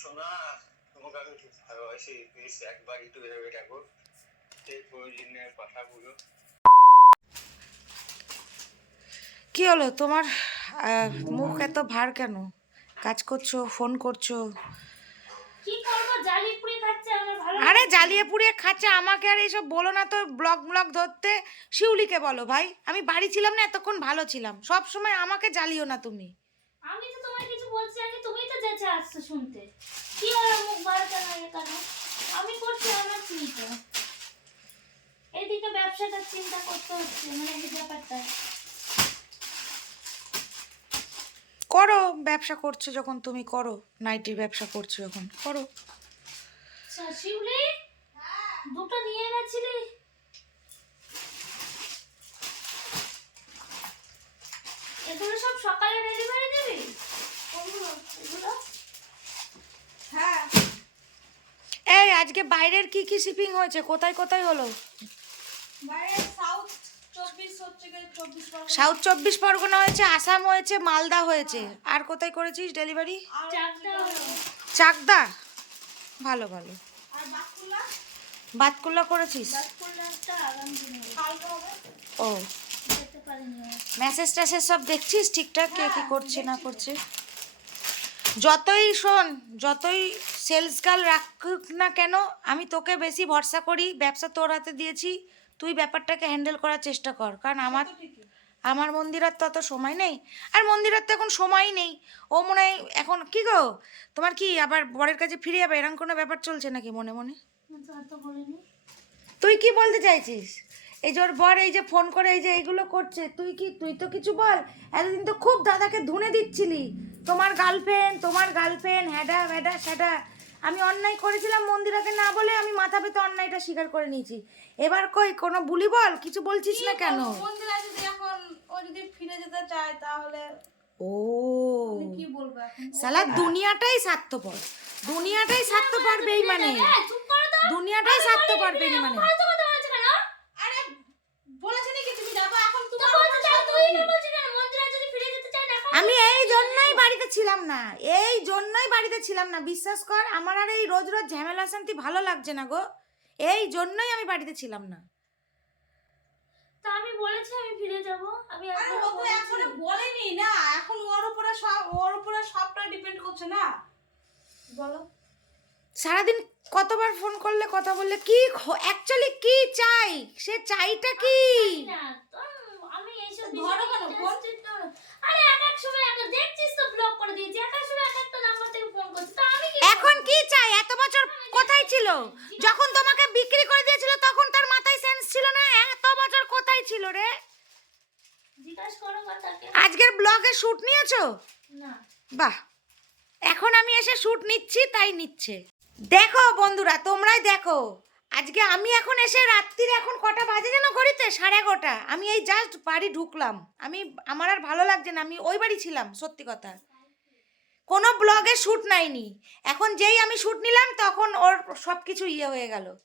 সোনা তোমাকে আমি খুব ভালোবাসি প্লিজ একবার একটু ভেবে সেই প্রয়োজনীয় কথাগুলো। কি হলো? তোমার মুখ এত ভার কেন? কাজ করছ ফোন করছ? কি করব? জালি পুরি খাচ্ছে আমার ভালো আরে জ্বালিয়ে পুড়িয়ে খাচ্ছে আমাকে আর এইসব বলো না তো ব্লগ ব্লগ ধরতে। শিউলিকে বলো ভাই আমি বাড়ি ছিলাম না এতক্ষণ ভালো ছিলাম। সব সময় আমাকে জ্বালিও না তুমি। আমি তো বলছি আমি তুমি তো যেচে আসছো শুনতে। কি হলো মুখ বার কেন কেন? আমি করছি আমার কি তো এদিকে ব্যবসাটার চিন্তা করতে হচ্ছে মানে এই ব্যাপারটা। করো ব্যবসা করছ যখন তুমি করো নাইটির ব্যবসা করছ যখন করো। শিউলি দুটো নিয়ে গেছিলি? এগুলো সব সকালে ডেলিভারি দিবি? এই আজকে বাইরের কি কি শিপিং হয়েছে? কোথায় কোথায় হলো? সাউথ চব্বিশ পরগনা। হয়েছে আসাম হয়েছে মালদা হয়েছে। আর কোথায় করেছিস ডেলিভারি চাকদা। ভালো ভালো। বাতকুল্লা করেছিস? ও। মেসেজ ট্যাসেজ সব দেখছিস? ঠিকঠাক কে কি করছে না করছে? যতই শোন যতই সেলস গার্ল রাখুক না কেন আমি তোকে বেশি ভরসা করি ব্যবসা তোর হাতে দিয়েছি তুই ব্যাপারটাকে হ্যান্ডেল করার চেষ্টা কর। কারণ আমার আমার মন্দিরের তো অত সময় নেই। আর মন্দিরের তো এখন সময় নেই। ও মনে হয় এখন কি গো? তোমার কি আবার বরের কাছে ফিরে যাবে? এরকম কোনো ব্যাপার চলছে নাকি মনে মনে? তুই কি বলতে চাইছিস? এই যে ওর বর এই যে ফোন করে এই যে এইগুলো করছে তুই কি তুই তো কিছু বল? এতদিন তো খুব দাদাকে ধুনে দিচ্ছিলি। তোমার গার্লফ্রেন্ড তোমার গার্লফ্রেন্ড হ্যাডা ভ্যাডা স্যাডা। আমি অন্যায় করেছিলাম মন্দিরাকে না বলে আমি মাথা পেতে অন্যায়টা স্বীকার করে নিয়েছি। এবার কই কোনো বুলি বল? কিছু বলছিস না কেন? মন্দিরা যদি এখন ও যদি ফিরে যেতে চায় তাহলে ও। কি বলব সালা দুনিয়াটাই স্বার্থপর। দুনিয়াটাই স্বার্থপর বেইমানে। এই, চুপ করো তো। দুনিয়াটাই স্বার্থপর বেইমানে। ফালতু কথা বলছো কেন আরে বলেছে নাকি তুমি যাব এখন তো তোমার বলতে চাও তুই না বলছি কেন মন্দিরে যদি ফিরে যেতে চাই দেখো আমি এই জন্যই বাড়িতে ছিলাম না। এই জন্যই বাড়িতে ছিলাম না। বিশ্বাস কর আমার আর এই রোজ রোজ ঝামেলা শান্তি ভালো লাগছে না গো। এই জন্যই আমি বাড়িতে ছিলাম না। তা আমি বলেছি আমি ফিরে যাব। আমি আরে ও তো। একবারে বলেনি না। এখন ওর উপরে সব ওর উপরে সবটা ডিপেন্ড করছে না। বলো। সারাদিন কতবার ফোন করলে কথা বললে কি অ্যাকচুয়ালি কি চাই? সে চাইটা কি? না, এইসব ধরো কেন ফোন? interested আরে। এক এক সময় এক এক- দেখছিস তো ব্লক করে দিয়েছি। এক এক সময় এক একটা নাম্বার থেকে ফোন করছি। তা আমি কি এখন কি চাই? এত বছর কোথায় ছিল? যখন তোমাকে বিক্রি করে দিয়েছিল তখন তার মাথায় সেন্স ছিল না। এত বছর কোথায় ছিল রে? জিজ্ঞাসা করো বা আজকের ব্লগে শুট নিয়েছো? না। বাহ। এখন আমি এসে শুট নিচ্ছি তাই নিচ্ছে। দেখো বন্ধুরা তোমরাই দেখো। আজকে আমি এখন এসে রাত্রির এখন কটা বাজে যেন ঘড়িতে? সাড়ে এগারোটা। আমি এই জাস্ট বাড়ি ঢুকলাম। আমি, আমার আর ভালো লাগছে না। আমি ওই বাড়ি ছিলাম, সত্যি কথা। কোনো ব্লগে শ্যুট নাইনি। এখন যেই আমি শ্যুট নিলাম, তখন ওর সব কিছু ইয়ে হয়ে গেল।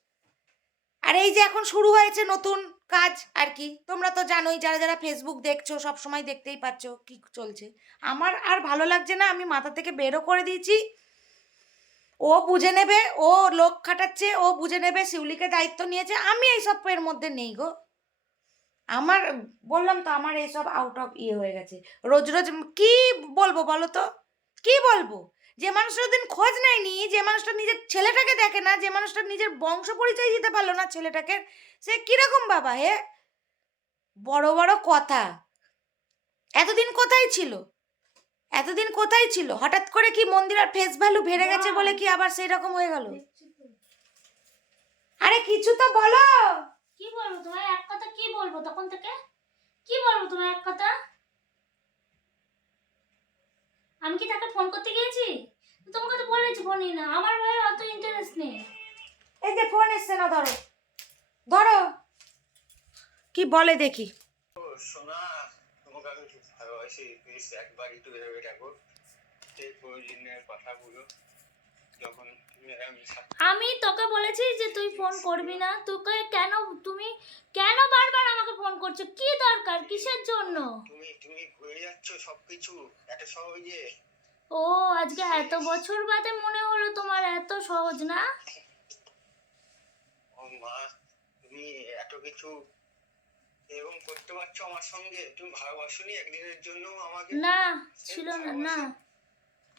আর এই যে এখন শুরু হয়েছে নতুন কাজ, আর কি। তোমরা তো জানোই, যারা যারা ফেসবুক দেখছ সব সময় দেখতেই পাচ্ছ কি চলছে। আমার আর ভালো লাগছে না। আমি মাথা থেকে বেরও করে দিয়েছি। ও বুঝে নেবে, ও লোক খাটাচ্ছে, ও বুঝে নেবে, শিউলিকে দায়িত্ব নিয়েছে। আমি এইসব এর মধ্যে নেই গো। আমার, বললাম তো আমার এইসব আউট অফ ইয়ে হয়ে গেছে। রোজ রোজ কি বলব বলো তো? কি বলব? যে মানুষটা দিন খোঁজ নেয়নি, যে মানুষটা নিজের ছেলেটাকে দেখে না, যে মানুষটা নিজের বংশ পরিচয় দিতে পারল না ছেলেটাকে, সে কীরকম বাবা হে? বড় বড় কথা। এতদিন কোথায় ছিল? এতদিন কোথায় ছিল? হঠাৎ করে কি মন্দিরের ফেস ভ্যালু বেড়ে গেছে বলে কি আবার সেই রকম হয়ে গেল? আরে কিছু তো বলো! কি বলব তোমায়? এক কথা কি বলব তখন থেকে? কি বলব তোমার এক কথা? আমি কি তাকে ফোন করতে গিয়েছি? তোমাকে তো বলেছি ফোনই না। আমার ভাই অত ইন্টারেস্ট নেই। এই যে ফোন এসছে না ধরো। ধরো। কি বলে দেখি? সোনা ভালোবাসি প্লিজ একবার একটু ভেবে দেখো। সেই প্রয়োজনীয় কথাগুলো যখন আমি তোকে বলেছি যে তুই ফোন করবি না। তোকে কেন তুমি কেন বারবার আমাকে ফোন করছ? কি দরকার? কিসের জন্য? তুমি তুমি ভুলে যাচ্ছ সবকিছু? এত সহজে? ও আজকে এত বছর বাদে মনে হলো তোমার এত সহজ না? ও মা তুমি এত কিছু এরকম করতে পারছ আমার সঙ্গে? তুমি ভালোবাসোনি একদিনের জন্য আমাকে? না ছিল না না।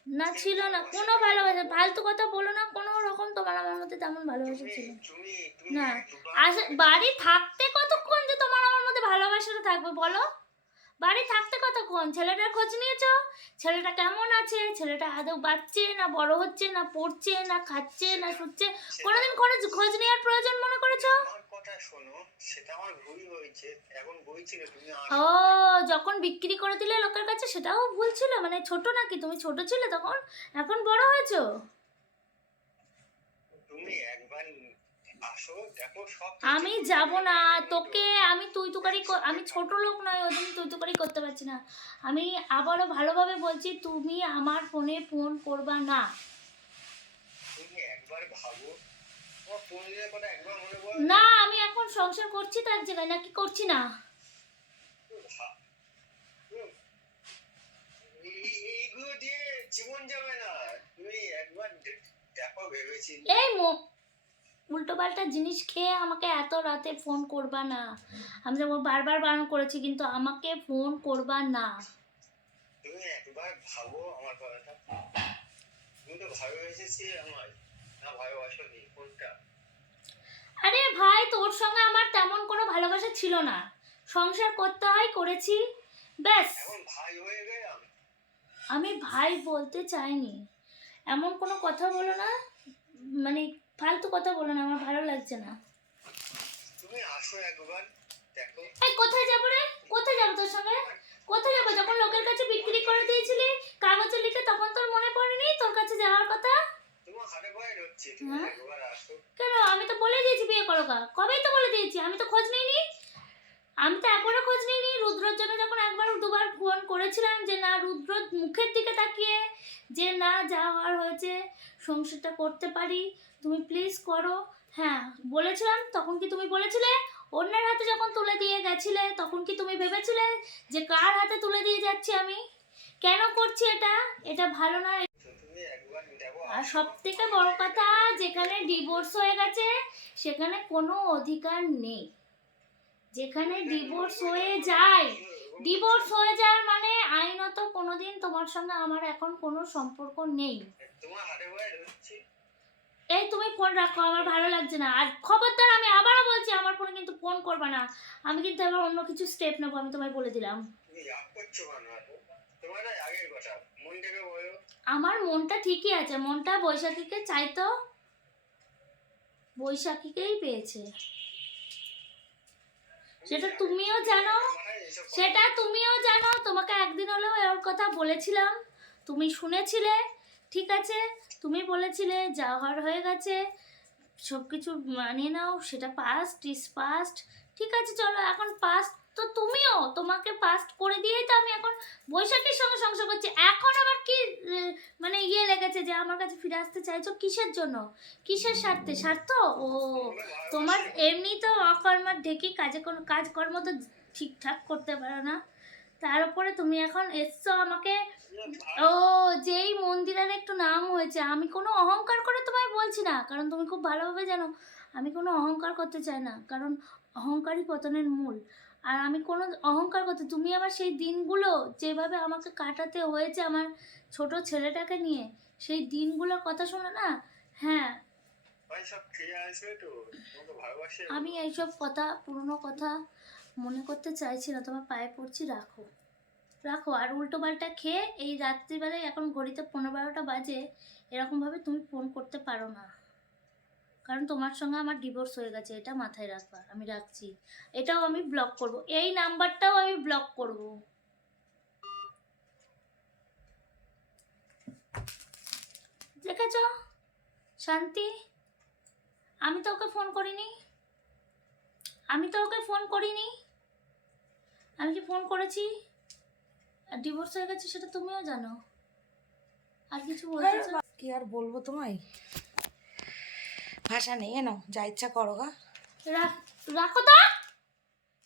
না ছিল না। কোনো ভালোবাসা ফালতু কথা বলো না কোনো রকম তোমার আমার মধ্যে তেমন ভালোবাসা ছিল না। আসে বাড়ি থাকতে কতক্ষণ যে তোমার আমার মধ্যে ভালোবাসাটা থাকবে বলো? বাড়ি থাকতে কতক্ষণ? ছেলেটার খোঁজ নিয়েছো? ছেলেটা কেমন আছে? ছেলেটা আদৌ বাচ্চে না বড় হচ্ছে না পড়ছে না খাচ্ছে না শুচ্ছে? কোনোদিন খোঁজ খোঁজ নেওয়ার প্রয়োজন মনে করেছ? কথা শোনো সেটা আমার ভুল হয়েছে এখন তুমি ও যখন বিক্রি করে দিলে লোকের কাছে সেটাও ভুল ছিল? মানে ছোট নাকি? তুমি ছোট ছিলে তখন? এখন বড় হয়েছো? তুমি একবার আমি যাব না তোকে আমি তুই তুকারি আমি ছোট লোক নয় ওই জন্য তুই তুকারি করতে পারছি না। আমি আবারও ভালোভাবে বলছি তুমি আমার ফোনে ফোন করবা না। তুমি একবার ভাবো না, আমি এখন সংসার করছি, তার জায়গায় নাকি করছি না। এই- উল্টো পাল্টা জিনিস খেয়ে আমাকে এত রাতে ফোন করবা না। আমি তো বারবার বারণ করেছি, কিন্তু আমাকে ফোন করবা না। ভাবো আমার কথাটা। তো ভালোবেসেছি আমার না ভালোবাসো নি কোনটা আরে ভাই তোর সঙ্গে আমার তেমন কোনো ভালোবাসা ছিল না। সংসার করতে হয় করেছি। ব্যাস। আমি ভাই বলতে চাইনি। এমন কোনো কথা বলো না। মানে ফালতু কথা বলো না আমার ভালো লাগছে না। তুমি আসো একবার দেখো। এই কোথায় যাব রে? কোথায় যাব তোর সঙ্গে? কোথায় যাব? যখন লোকের কাছে বিক্রি করে দিয়েছিলি কাগজে লিখে তখন তোর মনে পড়েনি তোর কাছে যাওয়ার কথা? হ্যাঁ? কেন? আমি তো বলে দিয়েছি বিয়ে করো কবেই তো বলে দিয়েছি? আমি তো খোঁজ নিইনি। আমি তো একবারও খোঁজ নিইনি। রুদ্রর জন্য যখন একবার দুবার ফোন করেছিলাম যে, না, রুদ্র মুখের দিকে তাকিয়ে যে, না, যা হওয়ার হয়েছে, সংসারটা করতে পারি, তুমি প্লিজ করো। হ্যাঁ বলেছিলাম, তখন কি তুমি বলেছিলে? অন্যের হাতে যখন তুলে দিয়ে গেছিলে, তখন কি তুমি ভেবেছিলে যে, কার হাতে তুলে দিয়ে যাচ্ছি আমি? কেন করছি এটা? এটা ভালো না। আর সব থেকে বড় কথা, যেখানে ডিভোর্স হয়ে গেছে, সেখানে কোনো অধিকার নেই। যেখানে ডিভোর্স হয়ে যায়। ডিভোর্স হয়ে যায় মানে আইনত কোনোদিন তোমার সঙ্গে আমার এখন কোনো সম্পর্ক নেই। এই তুমি ফোন রাখো, আমার ভালো লাগছে না। আর খবরদার, আমি আবারও বলছি, আমার ফোনে কিন্তু ফোন করবে না। আমি কিন্তু এবার অন্য কিছু স্টেপ নেব, আমি তোমায় বলে দিলাম। আমার মনটা ঠিকই আছে, মনটা বৈশাখীকে চাইতো, বৈশাখীকেই পেয়েছে। সেটা তুমিও জানো। সেটা তুমিও জানো। তোমাকে একদিন হলেও এর কথা বলেছিলাম। তুমি শুনেছিলে, ঠিক আছে? তুমি বলেছিলে যা হওয়ার হয়ে গেছে। সব কিছু মানিয়ে নাও। সেটা পাস্ট ইস পাস্ট ঠিক আছে, চলো, এখন পাস্ট তো তুমিও। তোমাকে পাস্ট করে দিয়েই তো আমি বৈশাখীর সঙ্গে সংসার করছে। এখন আবার কি মানে ইয়ে লেগেছে যে আমার কাছে ফিরে আসতে চাইছো কিসের জন্য? কিসের স্বার্থে? স্বার্থ? ও, তোমার এমনি তো অকর্মার ঢেকে, কাজে কোনো কাজকর্ম তো ঠিকঠাক করতে পারো না। তার উপরে তুমি এখন এসছো আমাকে। ও, যেই মন্দিরের একটু নাম হয়েছে, আমি কোনো অহংকার করে তোমায় বলছি না। কারণ তুমি খুব ভালোভাবে জানো, আমি কোনো অহংকার করতে চাই না। কারণ অহংকারই পতনের মূল। আর আমি কোনো অহংকার করতে তুমি আবার সেই দিনগুলো যেভাবে আমাকে কাটাতে হয়েছে আমার ছোট ছেলেটাকে নিয়ে সেই দিনগুলোর কথা শোনো না? হ্যাঁ। আমি এইসব কথা পুরনো কথা মনে করতে চাইছি না। তোমার পায়ে পড়ছি রাখো। রাখো। আর উল্টো পাল্টা খেয়ে এই রাত্রিবেলায় এখন ঘড়িতে পনেরো বারোটা বাজে এরকমভাবে তুমি ফোন করতে পারো না। কারণ তোমার সঙ্গে আমার ডিভোর্স হয়ে গেছে এটা মাথায় রাখবা আমি রাখছি। এটাও আমি ব্লক করব। এই নাম্বারটাও আমি ব্লক করব। দেখেছ? শান্তি? আমি তো ওকে ফোন করিনি। আমি তো ওকে ফোন করিনি। আমি কি ফোন করেছি? আর ডিভোর্স হয়ে গেছে সেটা তুমিও জানো। আর কিছু বলতে? কি আর বলব তোমায়? ভাষা নেই এনো যা ইচ্ছা করো গা। রাখ- রাখো তো।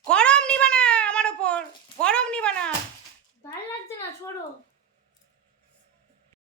গরম নিবা না আমার ওপর গরম নিবা না। ভালো লাগছে না ছোড়ো